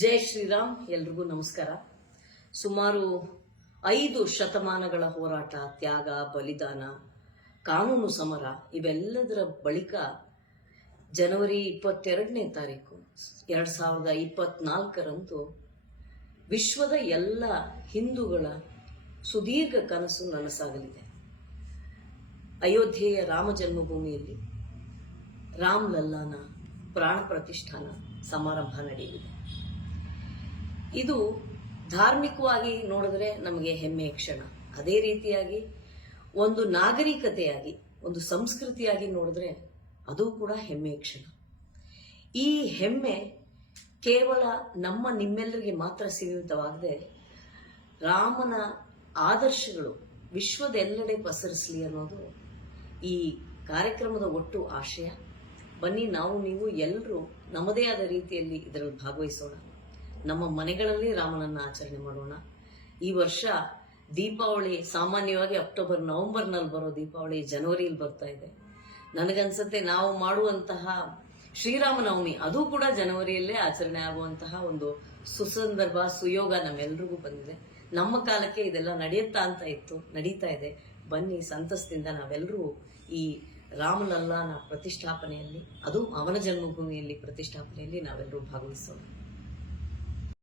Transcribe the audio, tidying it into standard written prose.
ಜೈ ಶ್ರೀರಾಮ್. ಎಲ್ರಿಗೂ ನಮಸ್ಕಾರ. ಸುಮಾರು 5 ಶತಮಾನಗಳ ಹೋರಾಟ, ತ್ಯಾಗ, ಬಲಿದಾನ, ಕಾನೂನು ಸಮರ ಇವೆಲ್ಲದರ ಬಳಿಕ ಜನವರಿ 22ನೇ ತಾರೀಕು 2024ರಂದು ವಿಶ್ವದ ಎಲ್ಲ ಹಿಂದೂಗಳ ಸುದೀರ್ಘ ಕನಸು ನನಸಾಗಲಿದೆ. ಅಯೋಧ್ಯೆಯ ರಾಮ ಜನ್ಮಭೂಮಿಯಲ್ಲಿ ರಾಮ್ ಲಲ್ಲಾನ ಪ್ರಾಣ ಪ್ರತಿಷ್ಠಾನ ಸಮಾರಂಭ ನಡೆಯಲಿದೆ. ಇದು ಧಾರ್ಮಿಕವಾಗಿ ನೋಡಿದ್ರೆ ನಮಗೆ ಹೆಮ್ಮೆಯ ಕ್ಷಣ. ಅದೇ ರೀತಿಯಾಗಿ ಒಂದು ನಾಗರಿಕತೆಯಾಗಿ, ಒಂದು ಸಂಸ್ಕೃತಿಯಾಗಿ ನೋಡಿದ್ರೆ ಅದು ಕೂಡ ಹೆಮ್ಮೆಯ ಕ್ಷಣ. ಈ ಹೆಮ್ಮೆ ಕೇವಲ ನಿಮ್ಮೆಲ್ಲರಿಗೆ ಮಾತ್ರ ಸೀಮಿತವಾಗದೆ ರಾಮನ ಆದರ್ಶಗಳು ವಿಶ್ವದ ಎಲ್ಲೆಡೆ ಪಸರಿಸಲಿ ಅನ್ನೋದು ಈ ಕಾರ್ಯಕ್ರಮದ ಒಟ್ಟು ಆಶಯ. ಬನ್ನಿ, ನೀವು ಎಲ್ಲರೂ ನಮ್ಮದೇ ಆದ ರೀತಿಯಲ್ಲಿ ಇದರಲ್ಲಿ ಭಾಗವಹಿಸೋಣ. ನಮ್ಮ ಮನೆಗಳಲ್ಲಿ ರಾಮನನ್ನ ಆಚರಣೆ ಮಾಡೋಣ. ಈ ವರ್ಷ ದೀಪಾವಳಿ ಸಾಮಾನ್ಯವಾಗಿ ಅಕ್ಟೋಬರ್ ನವೆಂಬರ್ನಲ್ಲಿ ಬರೋ ದೀಪಾವಳಿ ಜನವರಿಯಲ್ಲಿ ಬರ್ತಾ ಇದೆ. ನನಗನ್ಸುತ್ತೆ ನಾವು ಮಾಡುವಂತಹ ಶ್ರೀರಾಮನವಮಿ ಅದು ಕೂಡ ಜನವರಿಯಲ್ಲೇ ಆಚರಣೆ ಆಗುವಂತಹ ಒಂದು ಸುಸಂದರ್ಭ, ಸುಯೋಗ ನಮ್ಮೆಲ್ರಿಗೂ ಬಂದಿದೆ. ನಮ್ಮ ಕಾಲಕ್ಕೆ ಇದೆಲ್ಲ ನಡೀತಾ ಇದೆ. ಬನ್ನಿ, ಸಂತಸದಿಂದ ನಾವೆಲ್ಲರೂ ಈ ರಾಮಲಲ್ಲಾನ ಪ್ರತಿಷ್ಠಾಪನೆಯಲ್ಲಿ, ಅದು ಅವನ ಜನ್ಮಭೂಮಿಯಲ್ಲಿ ಪ್ರತಿಷ್ಠಾಪನೆಯಲ್ಲಿ ನಾವೆಲ್ಲರೂ ಭಾಗವಹಿಸೋಣ.